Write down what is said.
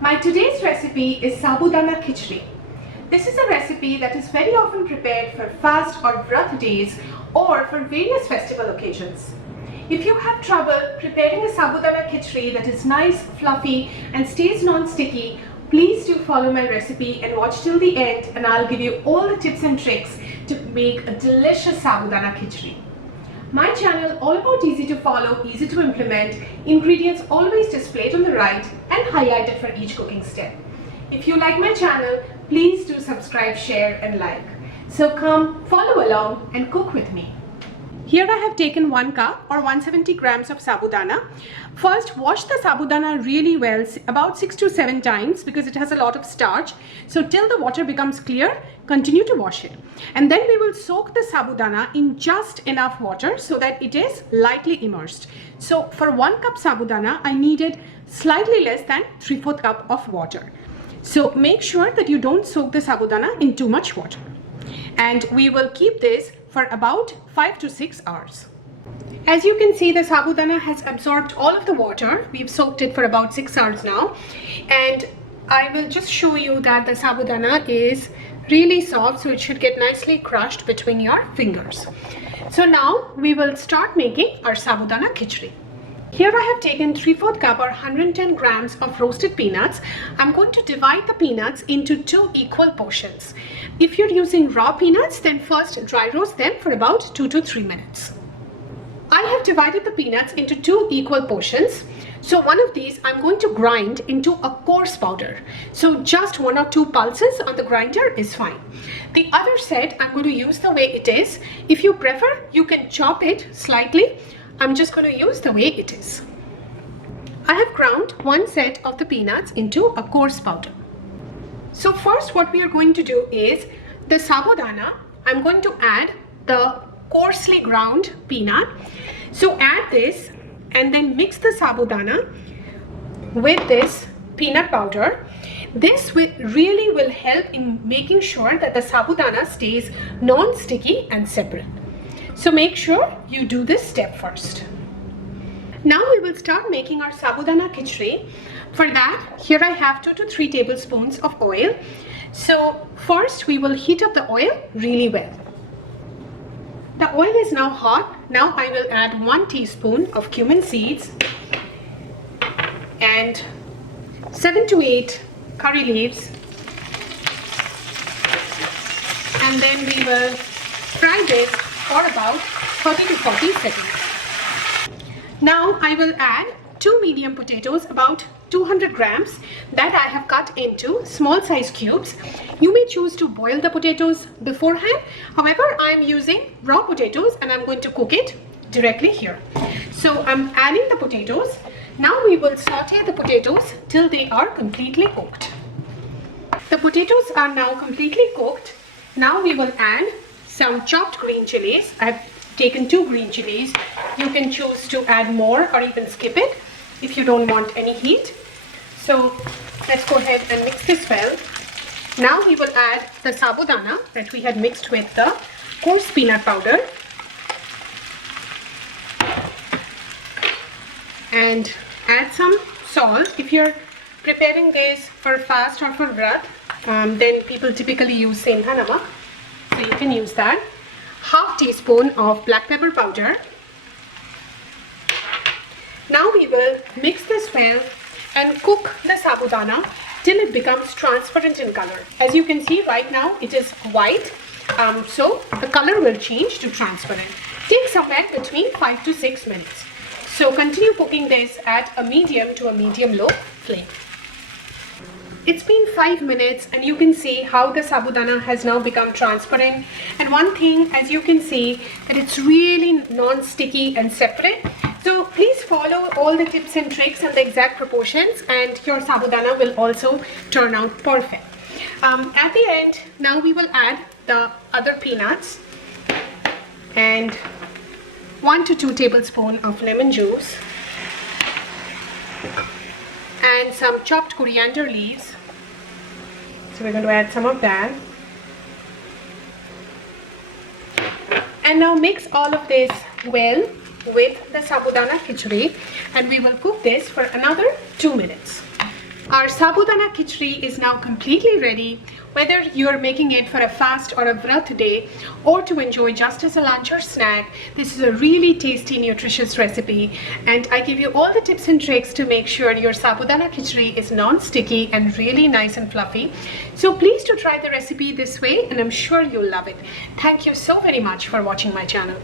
My today's recipe is Sabudana Khichdi. This is a recipe that is very often prepared for fast or vrat days or for various festival occasions. If you have trouble preparing a Sabudana Khichdi that is nice, fluffy and stays non-sticky, please do follow my recipe and watch till the end, and I'll give you all the tips and tricks to make a delicious Sabudana Khichdi. My channel all about easy to follow, easy to implement, ingredients always displayed on the right and highlighted for each cooking step. If you like my channel, please do subscribe, share and like. So come follow along and cook with me. Here I have taken 1 cup or 170 grams of sabudana. First, wash the sabudana really well, about 6 to 7 times, because it has a lot of starch. So till the water becomes clear, continue to wash it. And then we will soak the sabudana in just enough water so that it is lightly immersed. So for 1 cup sabudana, I needed slightly less than 3/4 cup of water. So make sure that you don't soak the sabudana in too much water. And we will keep this for about 5 to 6 hours. As you can see, the sabudana has absorbed all of the water. We've soaked it for about 6 hours now. And I will just show you that the sabudana is really soft, so it should get nicely crushed between your fingers. So now we will start making our Sabudana Khichdi. Here I have taken 3/4 cup or 110 grams of roasted peanuts. I'm going to divide the peanuts into 2 equal portions. If you're using raw peanuts, then first dry roast them for about 2 to 3 minutes. I have divided the peanuts into 2 equal portions. So one of these I'm going to grind into a coarse powder. So just 1 or 2 pulses on the grinder is fine. The other set I'm going to use the way it is. If you prefer, you can chop it slightly. I'm just going to use the way it is. I have ground 1 set of the peanuts into a coarse powder. So first what we are going to do is the sabudana, I'm going to add the coarsely ground peanut. So add this and then mix the sabudana with this peanut powder. This really will help in making sure that the sabudana stays non-sticky and separate. So make sure you do this step first. Now we will start making our Sabudana Khichdi. For that, here I have 2 to 3 tablespoons of oil. So first we will heat up the oil really well. The oil is now hot. Now I will add 1 teaspoon of cumin seeds and 7 to 8 curry leaves. And then we will fry this for about 30 to 40 seconds. Now I will add 2 medium potatoes, about 200 grams, that I have cut into small size cubes. You may choose to boil the potatoes beforehand. However, I am using raw potatoes and I'm going to cook it directly here. So I'm adding the potatoes. Now we will saute the potatoes till they are completely cooked. The potatoes are now completely cooked. Now we will add some chopped green chilies. I've taken 2 green chilies. You can choose to add more or even skip it if you don't want any heat. So let's go ahead and mix this well. Now we will add the sabudana that we had mixed with the coarse peanut powder. And add some salt. If you're preparing this for fast or for vrat, then people typically use sendha namak. So you can use that. 1/2 teaspoon of black pepper powder. Now we will mix this well and cook the sabudana till it becomes transparent in color. As you can see right now it is white, so the color will change to transparent. Take somewhere between 5 to 6 minutes. So continue cooking this at a medium to a medium low flame. It's been 5 minutes and you can see how the sabudana has now become transparent. And one thing, as you can see, that it's really non-sticky and separate. So please follow all the tips and tricks and the exact proportions and your sabudana will also turn out perfect. At the end, now we will add the other peanuts and 1 to 2 tablespoons of lemon juice and some chopped coriander leaves. So we're going to add some of that. And now mix all of this well with the Sabudana Khichdi and we will cook this for another 2 minutes. Our Sabudana Khichdi is now completely ready. Whether you're making it for a fast or a vrat day, or to enjoy just as a lunch or snack, this is a really tasty, nutritious recipe. And I give you all the tips and tricks to make sure your Sabudana Khichdi is non-sticky and really nice and fluffy. So please do try the recipe this way, and I'm sure you'll love it. Thank you so very much for watching my channel.